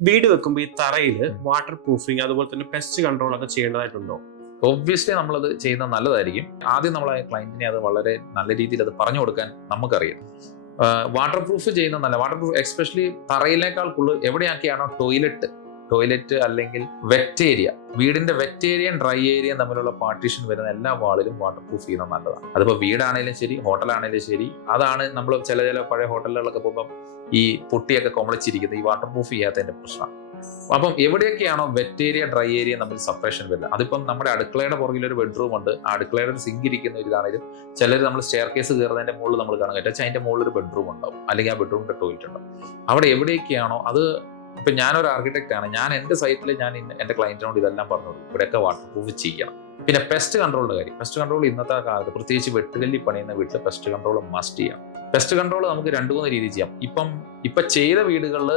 വീട് വെക്കുമ്പോൾ ഈ തറയിൽ വാട്ടർ പ്രൂഫിങ് അതുപോലെ തന്നെ പെസ്റ്റ് കൺട്രോൾ ഒക്കെ ചെയ്യേണ്ടതായിട്ടുണ്ടോ? ഒബ്വിയസ്ലി നമ്മളത് ചെയ്യുന്നത് നല്ലതായിരിക്കും. ആദ്യം നമ്മളെ ക്ലയന്റിനെ അത് വളരെ നല്ല രീതിയിൽ അത് പറഞ്ഞു കൊടുക്കാൻ നമുക്കറിയാം. വാട്ടർ പ്രൂഫ് ചെയ്യുന്ന നല്ല വാട്ടർ പ്രൂഫ് എസ്പെഷ്യലി തറയിലേക്കാൾ കൂടുതൽ എവിടെയാക്കിയാണോ ടോയ്ലറ്റ് അല്ലെങ്കിൽ വെറ്റ് ഏരിയ, വീടിന്റെ വെറ്റ് ഏരിയയും ഡ്രൈ ഏരിയയും തമ്മിലുള്ള പാർട്ടീഷൻ വരുന്ന എല്ലാ വാളിലും വാട്ടർ പ്രൂഫ് ചെയ്യുന്നത് നല്ലതാണ്. അതിപ്പോ വീടാണെങ്കിലും ശരി, ഹോട്ടലാണെങ്കിലും ശരി. അതാണ് നമ്മൾ ചില പഴയ ഹോട്ടലുകളിലൊക്കെ പോകുമ്പോൾ ഈ പൊട്ടിയൊക്കെ കൊമളിച്ചിരിക്കുന്നത് ഈ വാട്ടർ പ്രൂഫ് ചെയ്യാത്തതിന്റെ പ്രശ്നം. അപ്പം എവിടെയൊക്കെയാണോ വെറ്റ് ഏരിയ ഡ്രൈ ഏരിയ തമ്മിൽ സെപ്പറേഷൻ വരില്ല. അതിപ്പം നമ്മുടെ അടുക്കളയുടെ പുറകിൽ ഒരു ബെഡ്റൂം ഉണ്ട്, ആ അടുക്കളയുടെ സിങ്ക് ഇരിക്കുന്ന ഒരു ഇതാണെങ്കിലും ചിലർ നമ്മൾ സ്റ്റെയർ കേസ് കയറുന്നതിന്റെ മുകളിൽ നമ്മൾ കാണാൻ പറ്റും, അതിന്റെ മുകളിൽ ഒരു ബെഡ്റൂം ഉണ്ടാവും, അല്ലെങ്കിൽ ആ ബെഡ്റൂമിന്റെ ടോയ്ലറ്റ് ഉണ്ടാവും. അവിടെ എവിടെയൊക്കെയാണോ അത്, ഇപ്പൊ ഞാനൊരു ആർക്കിടെക്ട് ആണ്, ഞാൻ എന്റെ സൈറ്റിൽ ഞാൻ എന്റെ ക്ലയന്റിനോട് ഇതെല്ലാം പറഞ്ഞു കൊടുക്കും, ഇവിടെയൊക്കെ വാട്ടർ പ്രൂഫ് ചെയ്യണം. പിന്നെ പെസ്റ്റ് കൺട്രോളിന്റെ കാര്യം, പെസ്റ്റ് കൺട്രോൾ ഇന്നത്തെ കാലത്ത് പ്രത്യേകിച്ച് വെട്ടുകല്ലി പണിയുന്ന വീട്ടിൽ പെസ്റ്റ് കൺട്രോൾ മസ്റ്റ് ചെയ്യാം. പെസ്റ്റ് കൺട്രോൾ നമുക്ക് 2-3 രീതിയിൽ ചെയ്യാം. ഇപ്പൊ ചെയ്ത വീടുകളിൽ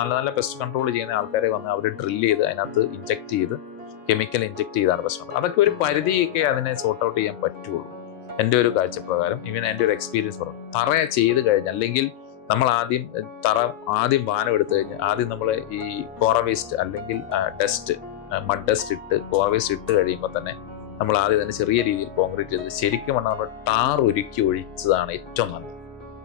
നല്ല പെസ്റ്റ് കൺട്രോൾ ചെയ്യുന്ന ആൾക്കാരെ വന്ന് അവർ ഡ്രില്ല് ചെയ്ത് അതിനകത്ത് ഇഞ്ചെക്ട് ചെയ്ത് കെമിക്കൽ ഇഞ്ചെക്ട് ചെയ്താണ് പെസ്റ്റ് കൺട്രോൾ. അതൊക്കെ ഒരു പരിധിയൊക്കെ അതിനെ സോർട്ട് ഔട്ട് ചെയ്യാൻ പറ്റുള്ളൂ എൻ്റെ ഒരു കാഴ്ചപ്രകാരം. എൻ്റെ ഒരു എക്സ്പീരിയൻസ് പറഞ്ഞു. തറ ചെയ്ത് കഴിഞ്ഞാൽ, അല്ലെങ്കിൽ നമ്മൾ ആദ്യം വാനം എടുത്തു കഴിഞ്ഞ് ആദ്യം നമ്മൾ ഈ കോറ വേസ്റ്റ് അല്ലെങ്കിൽ മഡ് ഡസ്റ്റ് ഇട്ട് കോറ വേസ്റ്റ് ഇട്ട് കഴിയുമ്പോൾ തന്നെ നമ്മൾ ആദ്യം തന്നെ ചെറിയ രീതിയിൽ കോൺക്രീറ്റ് ചെയ്ത് ശരിക്കും നമ്മൾ ടാർ ഒരുക്കി ഒഴിച്ചതാണ് ഏറ്റവും നല്ലത്.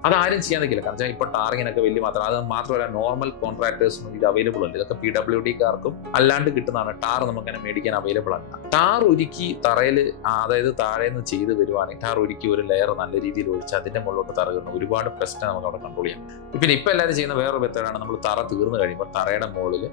അതാരും ചെയ്യാൻ നിൽക്കില്ല. കാരണം വെച്ചാൽ ഇപ്പൊ ടാറിങ്ങിനൊക്കെ വലിയ മാത്രം, അത് മാത്രമല്ല നോർമൽ കോൺട്രാക്ടേഴ്സിനും ഇത് അവൈലബിൾ ഉണ്ട്. ഇതൊക്കെ PWDക്കാർക്കും അല്ലാണ്ട് കിട്ടുന്നതാണ്. ടാർ നമുക്ക് അങ്ങനെ മേടിക്കാൻ അവൈലബിൾ ആണ്. ടാർ ഒരുക്കി തറയിൽ, അതായത് താഴേന്ന് ചെയ്ത് വരുവാണെങ്കിൽ ടാർ ഒരുക്കി ഒരു ലെയർ നല്ല രീതിയിൽ ഒഴിച്ച് അതിന്റെ മുകളിലോട്ട് തറ കിട്ടുന്ന ഒരുപാട് പെസ്റ്റ് നമുക്ക് അവിടെ കൺട്രോൾ ചെയ്യാം. പിന്നെ ഇപ്പൊ എല്ലാവരും ചെയ്യുന്ന വേറൊരു മെത്തേഡാണ്, നമ്മൾ തറ തീർന്നു കഴിയുമ്പോൾ തറയുടെ മുകളിൽ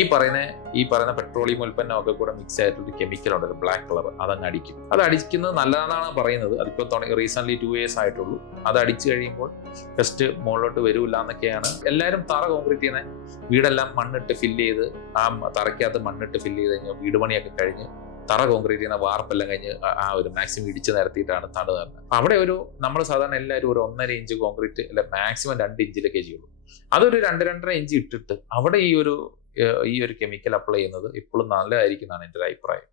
ഈ പറയുന്ന പെട്രോളിയം ഉൽപ്പന്നമൊക്കെ കൂടെ മിക്സ് ആയിട്ടൊരു കെമിക്കൽ ഉണ്ട്, ഒരു ബ്ലാക്ക് കളർ, അതങ്ങ് അടിക്കും. അത് അടിക്കുന്നത് നല്ലതാണെന്നാണ് പറയുന്നത്. അതിപ്പോൾ റീസെന്റ് 2 years ആയിട്ടുള്ളൂ. അത് അടിച്ചു കഴിയുമ്പോൾ പെസ്റ്റ് മുകളിലോട്ട് വരൂല്ല എന്നൊക്കെയാണ് എല്ലാവരും. തറ കോൺക്രീറ്റ് ചെയ്യുന്ന വീടെല്ലാം മണ്ണിട്ട് ഫില്ല് ചെയ്ത്, ആ തറയ്ക്കകത്ത് മണ്ണിട്ട് ഫില്ല് ചെയ്ത് കഴിഞ്ഞാൽ വീട് പണിയൊക്കെ കഴിഞ്ഞ് തറ കോൺക്രീറ്റ് ചെയ്യുന്ന വാർപ്പെല്ലാം കഴിഞ്ഞ് ആ ഒരു മാക്സിമം ഇടിച്ച് നിരത്തിയിട്ടാണ് തട തരുന്നത്. അവിടെ നമ്മൾ സാധാരണ എല്ലാവരും ഒരു 1.5 ഇഞ്ച് കോൺക്രീറ്റ് അല്ല മാക്സിമം 2 ഇഞ്ചിലൊക്കെ ചെയ്യുള്ളൂ. അതൊരു 2-2.5 ഇഞ്ച് ഇട്ടിട്ട് അവിടെ ഈ ഒരു കെമിക്കൽ അപ്ലൈ ചെയ്യുന്നത് ഇപ്പോഴും നല്ലതായിരിക്കും എന്നാണ് എൻ്റെ ഒരു അഭിപ്രായം.